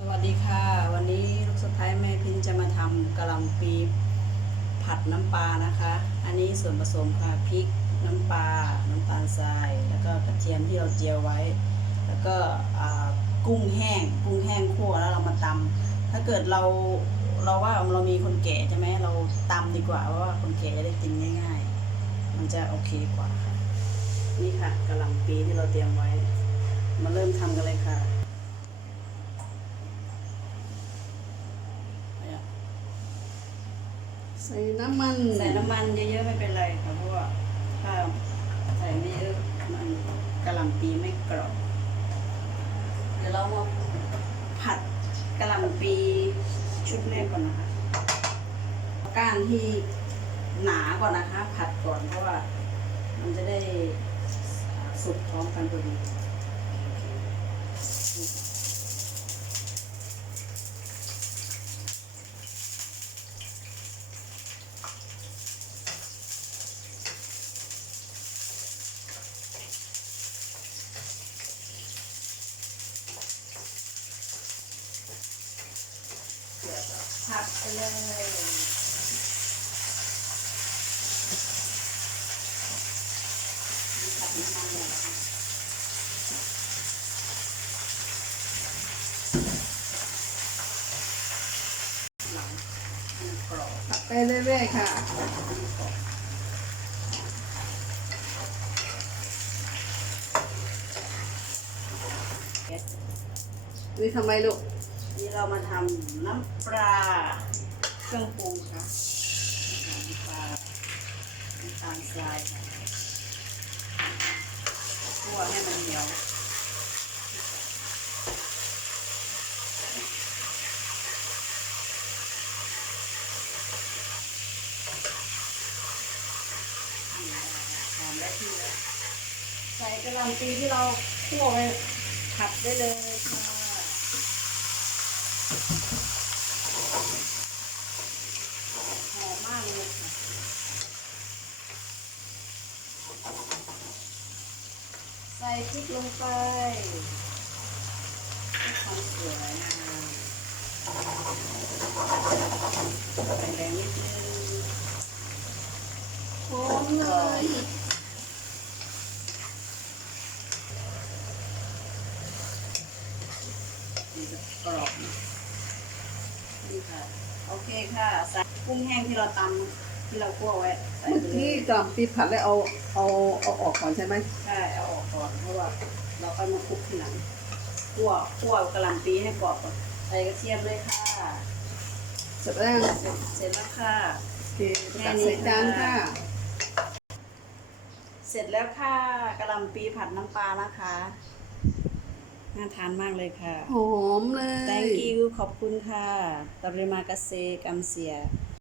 สวัสดีค่ะ วันนี้ลูกสะพ้ายแม่พินจะมาทำกะหล่ำปีผัดน้ำปลานะคะ อันนี้ส่วนผสมค่ะพริกน้ำปลาน้ำตาลทราย แล้วก็กระเทียมที่เราเจียวไว้ แล้วก็กุ้งแห้ง กุ้งแห้งคั่วแล้วเรามาตำถ้าเกิดเราเราว่าเรามีคนแก่ใช่ไหมเราตำดีกว่าเพราะว่าคนแก่จะได้กินง่าย ๆ มันจะโอเคกว่าค่ะนี่ค่ะกะหล่ำปีที่เราเตรียมไว้ มาเริ่มทำกันเลยค่ะ ใส่น้ำมันใส่น้ำมันเยอะๆไม่เป็นไรค่ะเพราะว่าถ้าใส่ไม่เยอะมันกะหล่ำปีไม่กรอบเดี๋ยวเรามาผัดกะหล่ำปีชุดแรกก่อนนะคะก้านที่หนาก่อนนะคะ ผัดก่อนเพราะว่ามันจะได้สุกพร้อมกันพอดี ผัดไปเลยผัดน้ำมันเลยนะคะหลังมันกรอบผัดไปเรื่อยๆค่ะนี่ทำไมลูก นี่เรามาทำน้ำปลาเครื่องปรุงค่ะน้ำปลาน้ำตาลทรายค่ะคั่วให้มันเหนียวหอมและที่แล้วใส่กระหล่ำปีที่เราคั่วไว้ผัดได้เลยค่ะ หอมมากเลยค่ะใส่พริกลงไปเพื่อความสวยงามใส่แรงนิดนึงหอมเลยกรอบ นะนี่ค่ะ โอเคค่ะ ใส่กุ้งแห้งที่เราตำที่เราคั่วไว้ใส่เมื่อไปเลกี้ยกล่ำปีผัดแล้วเอาเอาเอาออกก่อนใช่ไหมใช่เอาออกก่อนเพราะว่าเราค่อยมาคลุกทีหลังคั่วคั่วกะหล่ำปีให้กรอบก่อนใส่กระเทียมเลยค่ะเสร็จแล้วเสร็จเสร็จแล้วค่ะ โอเคตักใส่จานค่ะ เสร็จแล้วค่ะกะหล่ำปีผัดน้ำปลานะคะ น่าทานมากเลยค่ะ หอมเลย thank you ขอบคุณค่ะตริมากาเซกัมเซีย